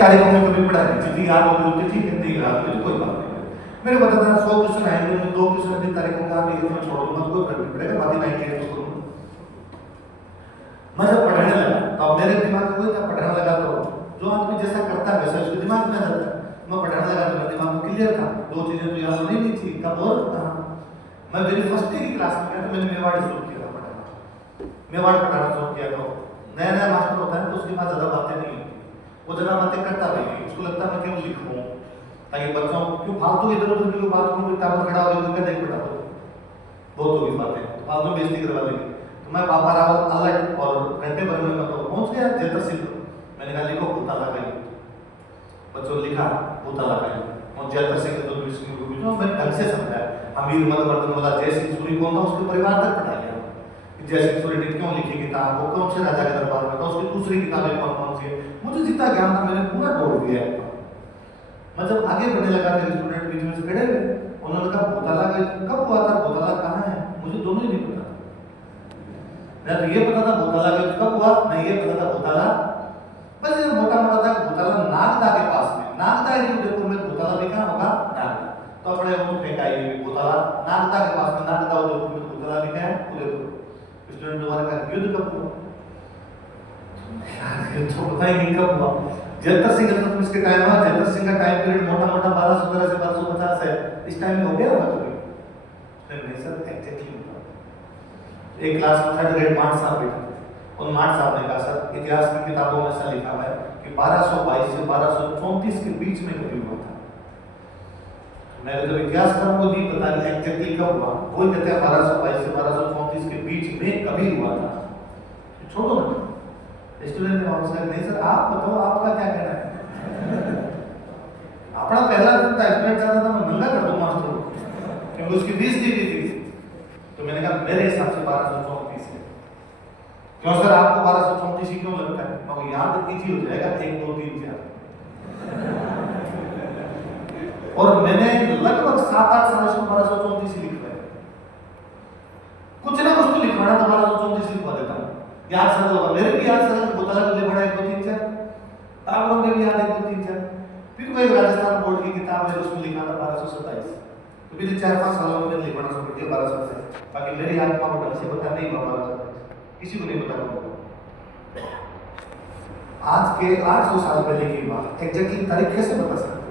तारीखों में कभी पढ़ा नहीं, जितनी याद होगी उतनी ठीक है, नहीं याद होगी कोई बात नहीं। मेरे बताना 100 क्वेश्चन आएंगे, उनमें 2 क्वेश्चन अपनी तारीखों का भी इसमें छोड़ दूंगा, कोई फर्क नहीं पड़ेगा, बाकी 98 तो करूंगा। मैं जब पढ़ने लगा तो अब मेरे दिमाग में वही था, पढ़ने लगा तो जो आदमी जैसा करता है वैसा उसके दिमाग में रहता है। मैं पढ़ने लगा तो मेरे दिमाग में क्लियर था, 2 चीजें तो याद नहीं थी, कब और कहाँ। मैं मेरी फर्स्ट की क्लास में गया तो मैंने मेवाड़ शुरू किया था पढ़ाना, मेवाड़ पढ़ाना शुरू किया। तो नया नया मास्टर होता है तो उसके पास ज्यादा बातें नहीं होती, वो ज्यादा बातें करता नहीं, उसको लगता है मैं क्यों लिखूं ताकि बच्चों क्यों फालतू इधर उधर की बात को टावर खड़ा हो गया देख बेटा तो बहुत होगी बातें, फालतू बेइज्जती करवा देंगे। तो मैं पापा रावल अलर्ट और घंटे भर में मतलब पहुंच गया जेतर सिंह। मैंने कहा लिखो भूताला का, बच्चों लिखा भूताला का और जेतर सिंह तो मैं ढंग से समझाया। अमीर मधुवर्धन वाला जय सिंह सूरी कौन था, उसके परिवार तक पढ़ा गया। जय सिंह सूरी ने क्यों लिखी किताब, वो कौन से राजा के दरबार में था, उसकी दूसरी किताबें कौन कौन सी है, मुझे जितना ज्ञान था मैंने पूरा डोल दिया। मैं जब आगे बढ़ने लगा मेरे स्टूडेंट बीच में से खड़े हुए, उन्होंने कहा भूताला कब हुआ था, भूताला कहाँ है, मुझे दोनों ही नहीं पता। मैं तो ये पता था भूताला कब हुआ, नहीं ये पता था भूताला बस ये मोटा मोटा था भूताला नागदा के पास में, नागदा है उदयपुर में, भूताला भी कहाँ होगा नागदा। तो अपने वो फेंकाई भूताला नागदा के पास में, नागदा उदयपुर में, भूताला भी क्या है उदयपुर। स्टूडेंट दोबारा कहा युद्ध कब हुआ, तो पता ही नहीं कब हुआ। जेतर सिंह इल्तुतमिश के टाइम हुआ, जेतर सिंह का टाइम पीरियड मोटा मोटा 1213 से 1250 है, इस टाइम में हो गया होगा कभी नहीं सर एग्जैक्टली। एक क्लास में थर्ड ग्रेड मार्ट साहब बैठा और मार्ट साहब ने कहा सर इतिहास की किताबों में ऐसा लिखा है कि 1222 से 1234 के बीच में कभी हुआ था। मैं जब इतिहास का को नहीं पता एग्जैक्टली कब हुआ, वो कहते हैं 1222 से 1234 के बीच में कभी हुआ था। छोड़ो ना स्टूडेंट ने वापस कहा नहीं सर आप बताओ आपका क्या कहना है। अपना पहला दिन था, स्टूडेंट चाहता था मैं नंगा कर दूं मास्टर को क्योंकि उसकी फीस दी थी। तो मैंने कहा मेरे हिसाब से 1234 है। क्यों सर आपको 1234 ही क्यों लगता है, मैं याद इजी हो जाएगा 1 2 3 4। और मैंने लगभग 7-8 साल से 1234 लिखा है, कुछ ना कुछ तो लिखवाना तो 1234 लिखवा देता हूँ, याद सरल होगा। मेरे भी याद सरल भूताला को लिखवाना 1 2 3 4, आप लोगों के भी याद 1 2 3 4। फिर वही राजस्थान बोर्ड की किताब है उसमें लिखा था 1227, तो पिछले 4-5 सालों में लिखवाना शुरू किया 1227। बाकी मेरी आत्मा को ढंग से पता नहीं हुआ 1227, किसी को नहीं पता होगा। आज के 800 साल पहले की बात एग्जैक्टली तारीख कैसे बता सकते हो?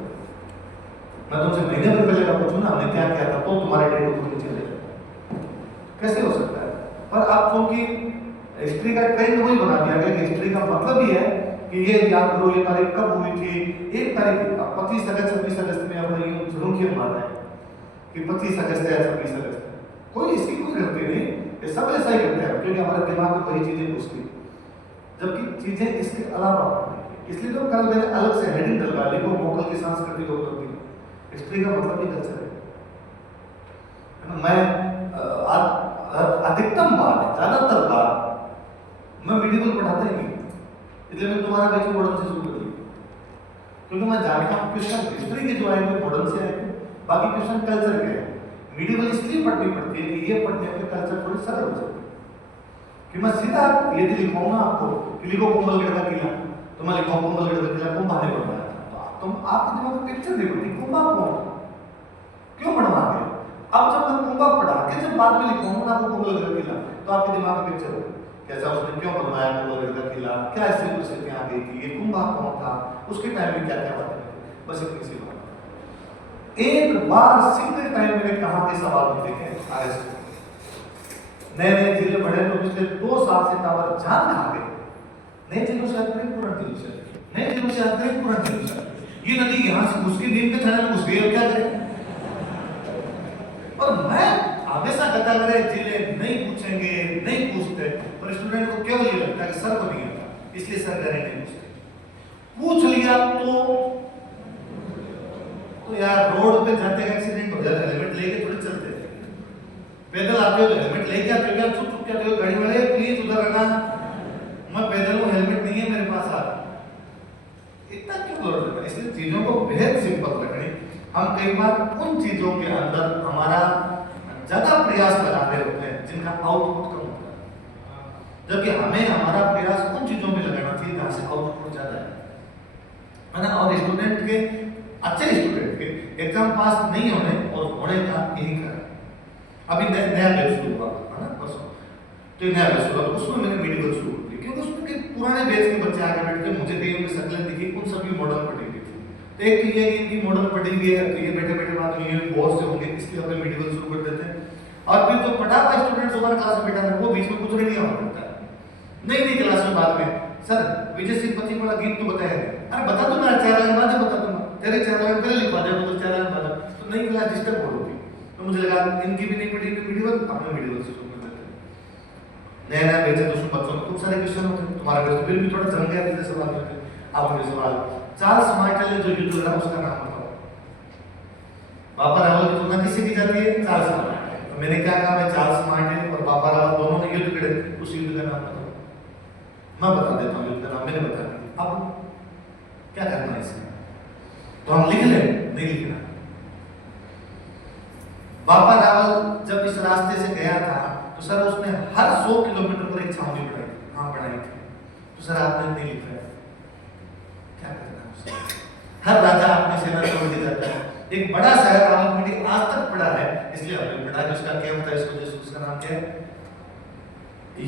मैं तुमसे महीने भर पहले का पूछूं ना हमने क्या किया था तो तुम्हारे डेट ऊपर नीचे ले जाए, कैसे हो सकता है? पर अब क्योंकि हिस्ट्री का ट्रेंड वही बना दिया गया कि हिस्ट्री का मतलब ही है कि ये याद करो ये तारीख कब हुई थी। एक तारीख 25 अगस्त 26 अगस्त में अपने यूं जरूर क्यों माना है कि 25 अगस्त या 26 अगस्त, कोई इसकी कोई गलती नहीं, ये सब ऐसा ही करते हैं क्योंकि हमारे दिमाग में वही चीजें घुसती, जबकि चीजें इसके अलावा। इसलिए तो कल मैंने अलग से हेडिंग डलवा ली वो मोगल की सांस्कृतिक उपलब्धि, हिस्ट्री का मतलब ही कल्चर है ना। मैं अधिकतम बार ज्यादातर बार मैं मेडिकल पढ़ाता ही नहीं, इसलिए मैं तुम्हारा बैच मॉडर्न से शुरू कर दी क्योंकि मैं जानता हूँ क्वेश्चन हिस्ट्री के जो आएंगे मॉडर्न से आएंगे, बाकी क्वेश्चन कल्चर के हैं। मेडिकल इसलिए पढ़नी पड़ती है कि ये पढ़ने के कल्चर थोड़ी सरल हो जाए कि मैं सीधा ये लिखवाऊंगा आपको कि लिखो कुंभलगढ़ का किला, तो मैं लिखवाऊं कुंभलगढ़ का किला कुंभा ने बनवाया था, तो तुम आपके दिमाग में पिक्चर नहीं बनती कुंभा कौन क्यों बनवा के। अब जब मैं कुंभा पढ़ा के जब बाद में लिखवाऊंगा ना कुंभलगढ़ का किला तो आपके दिमाग में पिक्चर होगी कैसा उसने क्यों बनवाया कुंभलगढ़ का किला, क्या ऐसी परिस्थितियां आ गई थी, ये कुंभा कौन था, उसके टाइम में क्या क्या बातें थी, बस इतनी सी बात। एक बार सिंगल टाइम में कहां के सवाल देखे आए नए नए जिले बढ़े तो पिछले 2 साल से टावर जान कहां गए, नए जिलों से आते पुराने जिलों से, नए जिलों से आते पुराने जिलों से। ये नदी यहां से घुस के नीम के थाने में घुस गई और क्या करें। और मैं हमेशा कहता करे जिले नहीं पूछेंगे नहीं पूछते, पर स्टूडेंट को केवल ये लगता है कि सर को नहीं आता इसलिए सर करे नहीं पूछते, पूछ लिया तो यार रोड पे जाते एक्सीडेंट हो जाता हेलमेट लेके थोड़ी चलते, पैदल आते हो तो हेलमेट लेके आते हो, चुप चुप के आते हो, गाड़ी वाले प्लीज उधर रहना, मैं पैदल हूं हेलमेट नहीं है मेरे पास, आ इतना क्यों जरूरत है। इसलिए चीजों को बेहद सिंपल रखनी। हम कई बार उन चीजों के अंदर हमारा ज्यादा प्रयास लगाते होते हैं जिनका आउटपुट कम होता है, जबकि हमें हमारा प्रयास उन चीजों में लगाना चाहिए जहां से आउटपुट ज्यादा है और स्टूडेंट के, अच्छे स्टूडेंट के एग्जाम पास नहीं होने और होने का यही कारण। अभी नया बैच शुरू हुआ है ना परसों, तो नया बैच शुरू हुआ, उसमें मैंने मेडिकल शुरू की, क्योंकि उसमें के पुराने बैच के बच्चे आके बैठ के मुझे कहीं उनकी शक्लें दिखी, उन सभी मॉडल पढ़ी हुई थी। तो एक तो ये कि इनकी मॉडल पढ़ी हुई है, तो ये बैठे बैठे बात नहीं है, बहुत से होंगे, इसलिए अपने मेडिकल शुरू कर देते हैं। और फिर जो पढ़ा हुआ स्टूडेंट दोबारा क्लास में बैठा है, वो बीच में कुछ नहीं आना पड़ता है, नई क्लास में बाद में, सर विजय सिंह पति वाला गीत तो बताया है, अरे बता दो ना, 4 लाइन बाद बता दूंगा, तेरे 4 लाइन पहले लिखवा दे, वो तो 4 लाइन बाद, तो नई क्लास डिस्टर्ब हो गई। तो मुझे लगा इनकी भी नहीं पढ़ी वीडियो, अपने वीडियो से शुरू कर देते हैं। नया नया बेचे तो बच्चों में खूब सारे क्वेश्चन होते हैं, तुम्हारा क्वेश्चन फिर भी थोड़ा जम गया, जैसे सवाल करते हैं। अब उनके सवाल, चार्ल्स मार्टेल ने जो युद्ध लड़ा उसका नाम बताओ। बाबा रावल की तुलना किससे की जाती है? Charles Martel. तो मैंने क्या कहा, मैं चार्ल्स मार्टेल और बाबा रावल दोनों ने युद्ध लड़े, उस युद्ध का नाम बताओ। मैं बता देता हूँ युद्ध का नाम, मैंने बता दिया। अब क्या करना है इसमें? तो हम लिख ले, नहीं लिखना। बाबा रावल जब इस रास्ते से गया था तो सर उसने हर 100 किलोमीटर पर एक छावनी बनाई थी, हाँ बनाई थी। तो सर आपने नहीं लिखा है, क्या करना है उससे? हर राजा अपनी सेना छोड़ के जाता है। एक बड़ा शहर रावलपिंडी आज तक पड़ा है, इसलिए हमने पढ़ा कि उसका कैंप था, इस वजह से उसका नाम क्या है।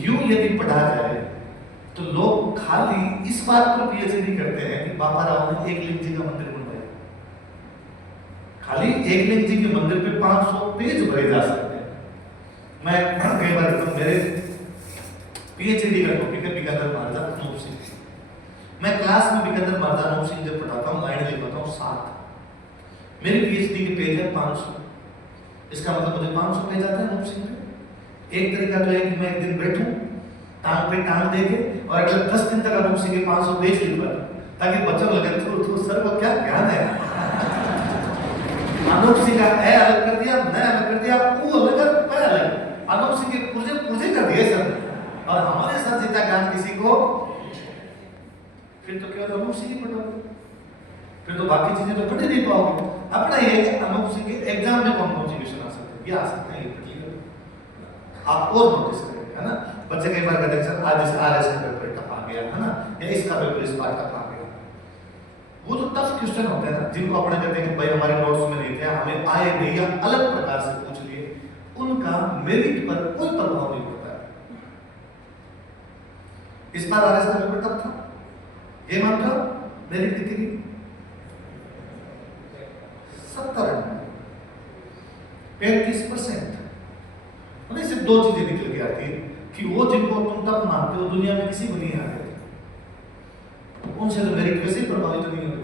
यूं यदि पढ़ा जाए तो लोग खाली इस बात पर पीएचडी करते हैं कि बाबा रावल ने एकलिंग जी का मंदिर बनवाया। खाली एकलिंग जी के मंदिर पे 500 पेज भरे जा सकते हैं। मैं कई बार मेरे पीएचडी का टॉपिक है बिकंदर महाराजा अनूप सिंह। मैं क्लास में बिकंदर महाराजा अनूप सिंह जब पढ़ाता हूँ, लाइन लिखवाता हूँ 7, मेरी पीएचडी के पेज है 500। इसका मतलब मुझे 500 पेज आता है अनूप सिंह पे। एक तरीका तो है कि मैं एक दिन बैठूं, टांग पे टांग देके और अगले 10 दिन तक अनूप सिंह के 500 पेज लिखवा दूं, ताकि बच्चों लगे तो सर वो क्या ज्ञान है। अनूप सिंह का ए अलग कर दिया, मैं अलग कर दिया, वो अलग कर, मैं अलग। अनूप सिंह के पुर्जे पुर्जे कर दिए सर, और हमारे सर जितना ज्ञान किसी को, फिर तो केवल अनूप सिंह ही पढ़ोगे, फिर तो बाकी चीजें तो पढ़ नहीं पाओगे। अपना ये है अनूप सिंह के एग्जाम में कौन कौन सी क्वेश्चन आ सकते हैं, ये आ सकते हैं, ये पढ़िए आप और नोटिस करेंगे, है ना। बच्चे कई बार कहते हैं सर आज इस आरएस का पेपर टफ आ गया, है ना, या इसका पेपर इस बार टफ आ गया। वो तो टफ क्वेश्चन होते हैं ना, जिनको अपने कहते हैं कि भाई हमारे नोट्स में नहीं थे, हमें आए नहीं, या अलग प्रकार से पूछ लिए, उनका मेरिट पर कोई प्रभाव नहीं पड़ता है। इस बार आरएस का पेपर टफ था, ये मानते हो? मेरिट कितनी थी? 70, 35%। मतलब इससे 2 चीजें निकल के आती है कि वो जिनको तुम तब मानते हो दुनिया में किसी को नहीं आ रहे, उनसे तो मेरिट वैसे ही प्रभावित नहीं हो रही,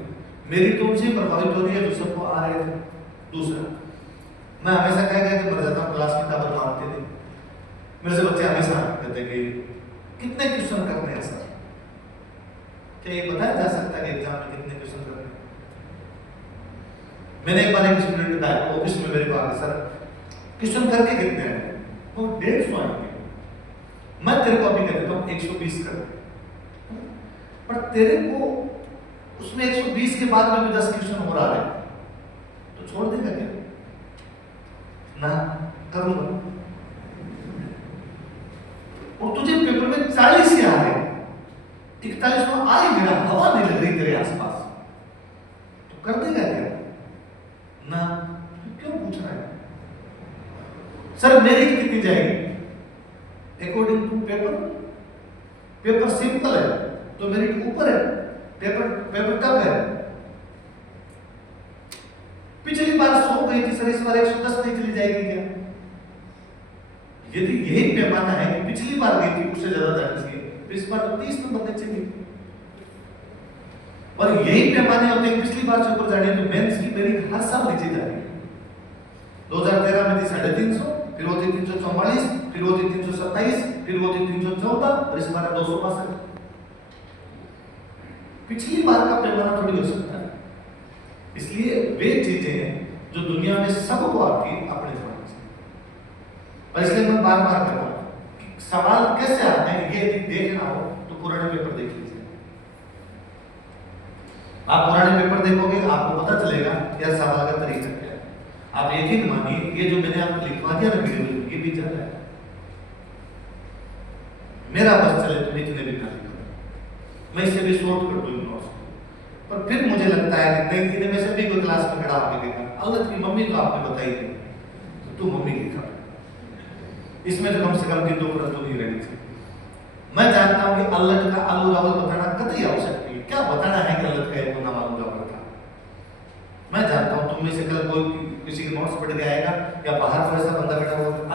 मेरिट तो उनसे प्रभावित हो रही है जो सबको आ रहे थे। दूसरा, मैं हमेशा कह मर जाता हूँ, क्लास में टावर मारते थे, मेरे से बच्चे हमेशा कहते कि कितने क्वेश्चन करने हैं सर, क्या ये बताया जा सकता है कि एग्जाम में कितने क्वेश्चन करने हैं? मैंने एक बार एक स्टूडेंट का ऑफिस में मेरे को आके सर क्वेश्चन करके कितने हैं? वो 150 आएंगे। मैं तेरे को अभी कह देता हूँ 120 कर, पर तेरे को उसमें 120 के बाद में भी 10 क्वेश्चन हो रहा है तो छोड़ देगा क्या? ना करूंगा। और तुझे पेपर में 40 ही आ रहे, 41 में आ ही मेरा हवा नहीं लग रही तेरे आसपास, तो कर देगा क्या? ना। क्यों पूछ रहा है? सर मेरिट कितनी जाएगी? According to paper, paper simple है तो मेरिट ऊपर है, पेपर टफ है। पिछली बार 100 गई थी सर, इस बार 110 नहीं चली जाएगी क्या? यदि यही पैमाना है कि पिछली बार गई थी उससे ज्यादा जानी चाहिए, तो इस बार तो 30 नंबर नहीं चाहिए। और यही पैमाने होते हैं पिछली बार से ऊपर जाने, तो मेंस की मेरिट हर साल नीचे जा रही है। 2013 में थी 350, फिर वो थी 344, फिर वो थी 327, फिर वो थी 314, और इस बार 262। पिछली बार का पैमाना थोड़ी हो सकता है। इसलिए वे चीजें जो दुनिया में सबको आती है अपने जमाने से, और इसलिए मैं बार बार कहता हूं सवाल कैसे आते हैं ये यदि देखना हो तो पुराने पेपर देख लीजिए। आप पुराने पेपर देखोगे आपको पता चलेगा यार सवाल का तरीका क्या है। आप यकीन मानिए ये जो मैंने आपको लिखवा दिया ना वीडियो, ये भी चल रहा है, मेरा बस चले तो इतने भी ना लिखो, मैं इससे भी शॉर्ट कर दूंगा नोट्स, पर फिर मुझे लगता शायद नहीं, इन्हें में से भी कोई क्लास में खड़ा होकर देखा, अल्लाह की मम्मी तो आपने बताई थी, तो तू मम्मी की खा, इसमें तो कम से कम 3-2 तो नहीं रहनी चाहिए। मैं जानता हूं कि अल्लाह का आलू रावल बताना कतई आवश्यक नहीं है, क्या बताना है कि अल्लाह का एक नाम आलू रावल था। मैं जानता हूं तुम में से कल कोई किसी के नोट्स पढ़ के आएगा या बाहर कोई ऐसा बंदा बैठा होगा,